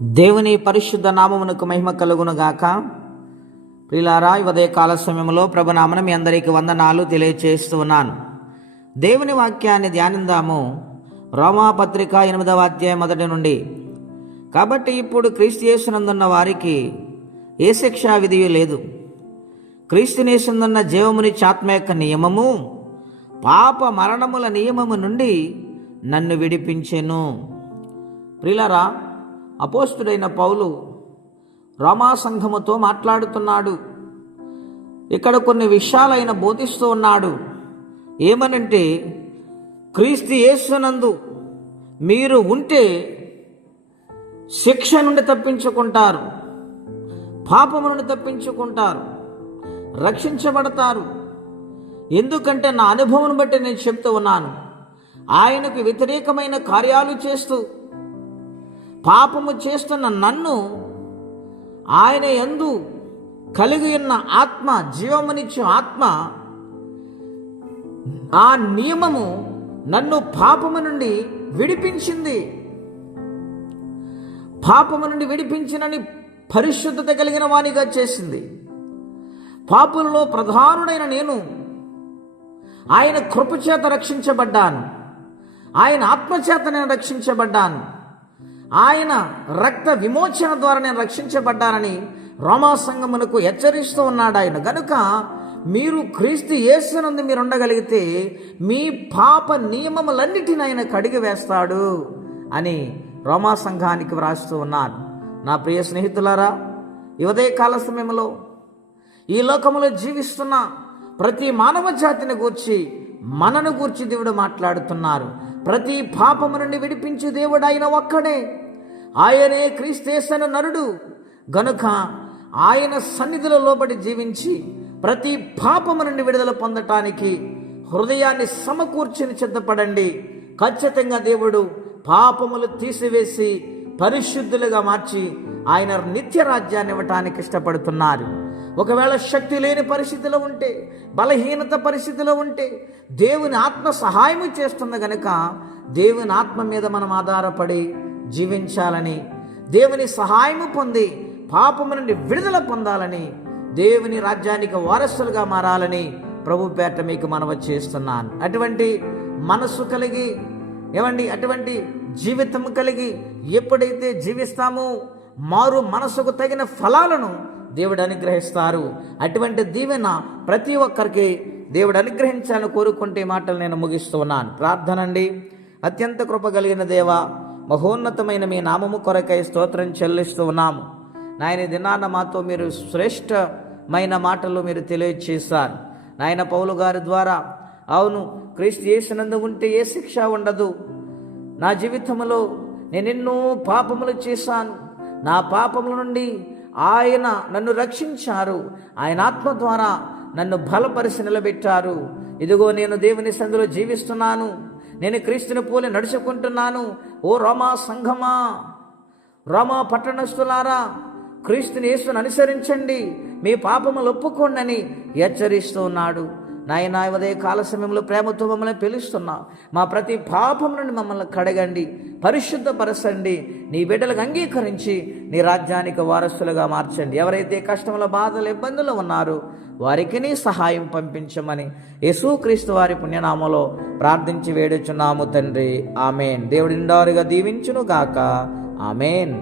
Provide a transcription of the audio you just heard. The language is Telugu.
దేవుని పరిశుద్ధ నామమునకు మహిమ కలుగును గాక. ప్రియులారా, ఉదయ కాల సమయంలో ప్రభునామన మీ అందరికీ వందనాలు తెలియచేస్తూ ఉన్నాను. దేవుని వాక్యాన్ని ధ్యానిందాము. రోమాపత్రిక 8వ అధ్యాయం 1 నుండి. కాబట్టి ఇప్పుడు క్రీస్తు యేసునందున్న వారికి ఏ శిక్షా విధియు లేదు. క్రీస్తునేసునందున్న జీవమునిచ్చు ఆత్మ యొక్క నియమము పాప మరణముల నియమము నుండి నన్ను విడిపించెను. ప్రియులారా, అపోస్తుడైన పౌలు రోమా సంఘముతో మాట్లాడుతున్నాడు. ఇక్కడ కొన్ని విషయాలు ఆయన బోధిస్తూ ఉన్నాడు. ఏమనంటే, క్రీస్తు యేసునందు మీరు ఉంటే శిక్ష నుండి తప్పించుకుంటారు, పాపము నుండి తప్పించుకుంటారు, రక్షించబడతారు. ఎందుకంటే నా అనుభవం బట్టి నేను చెప్తూ ఉన్నాను. ఆయనకు వ్యతిరేకమైన కార్యాలు చేస్తూ పాపము చేస్తున్న నన్ను ఆయన యందు కలిగి ఉన్న ఆత్మ, జీవమునిచ్చు ఆత్మ, ఆ నియమము నన్ను పాపము నుండి విడిపించింది. పాపము నుండి విడిపించినని పరిశుద్ధత కలిగిన వానిగా చేసింది. పాపులలో ప్రధానుడైన నేను ఆయన కృపచేత రక్షించబడ్డాను. ఆయన ఆత్మచేత నేను రక్షించబడ్డాను. ఆయన రక్త విమోచన ద్వారా నేను రక్షించబడ్డానని రోమా సంఘమునకు హెచ్చరిస్తూ ఉన్నాడు ఆయన. గనుక మీరు క్రీస్తు యేసునందు మీరు ఉండగలిగితే మీ పాప నియమములన్నిటిని ఆయన కడిగి వేస్తాడు అని రోమా సంఘానికి వ్రాస్తూ ఉన్నాను. నా ప్రియ స్నేహితులారా, ఈ ఉదయకాల సమయంలో ఈ లోకములో జీవిస్తున్న ప్రతి మానవ జాతిని గూర్చి, మనను గూర్చి దేవుడు మాట్లాడుతున్నారు. ప్రతి పాపము నుండి విడిపించే దేవుడు ఆయన ఒక్కడే. ఆయనే క్రీస్తేసను నరుడు. గనుక ఆయన సన్నిధిలో లోబడి జీవించి ప్రతి పాపము నుండి విడుదల పొందటానికి హృదయాన్ని సమకూర్చుని సిద్ధపడండి. ఖచ్చితంగా దేవుడు పాపములు తీసివేసి పరిశుద్ధులుగా మార్చి ఆయన నిత్య రాజ్యాన్ని ఇవ్వటానికి ఇష్టపడుతున్నారు. ఒకవేళ శక్తి లేని పరిస్థితిలో ఉంటే, బలహీనత పరిస్థితిలో ఉంటే దేవుని ఆత్మ సహాయము చేస్తుంది. గనుక దేవుని ఆత్మ మీద మనం ఆధారపడి జీవించాలని, దేవుని సహాయము పొంది పాపము నుండి విడుదల పొందాలని, దేవుని రాజ్యానికి వారసులుగా మారాలని ప్రభు పేట మీకు మనవి చేస్తున్నాను. అటువంటి మనస్సు కలిగి అటువంటి జీవితం కలిగి ఎప్పుడైతే జీవిస్తామో మారు మనసుకు తగిన ఫలాలను దేవుడు అనుగ్రహిస్తారు. అటువంటి దీవెన ప్రతి ఒక్కరికి దేవుడు అనుగ్రహించాలని కోరుకుంటే మాటలు నేను ముగిస్తూ ఉన్నాను. ప్రార్థన అండి. అత్యంత కృప కలిగిన దేవ, మహోన్నతమైన మీ నామము కొరకై స్తోత్రం చెల్లిస్తూ ఉన్నాము. నాయన దినాన మాతో మీరు శ్రేష్టమైన మాటలు మీరు తెలియచేశారు. నాయన పౌలు గారి ద్వారా, అవును, క్రీస్తు యేసునందు ఉంటే ఏ శిక్ష ఉండదు. నా జీవితంలో నేను ఎన్నో పాపములు చేశాను. నా పాపముల నుండి ఆయన నన్ను రక్షించారు. ఆయన ఆత్మ ద్వారా నన్ను బలపరిచి నిలబెట్టారు. ఇదిగో నేను దేవుని సంధిలో జీవిస్తున్నాను. నేను క్రీస్తుని పోలి నడుచుకుంటున్నాను. ఓ రోమా సంఘమా, రోమా పట్టణస్థులారా, క్రీస్తుని యేసుని అనుసరించండి, మీ పాపములు ఒప్పుకోండి అని హెచ్చరిస్తూ ఉన్నాడు. నాయన ఉదయ కాల సమయంలో ప్రేమతో మమ్మల్ని పిలుస్తున్నా. మా ప్రతి పాపం నుండి మమ్మల్ని కడగండి, పరిశుద్ధపరచండి, నీ బిడ్డలకు అంగీకరించి నీ రాజ్యానికి వారసులుగా మార్చండి. ఎవరైతే కష్టముల, బాధలు, ఇబ్బందులు ఉన్నారో వారికి నీ సహాయం పంపించమని యేసుక్రీస్తు వారి పుణ్యనామలో ప్రార్థించి వేడుచున్నాము తండ్రి. ఆమెన్. దేవుడి నిండారుగా దీవించును గాక. ఆమెన్.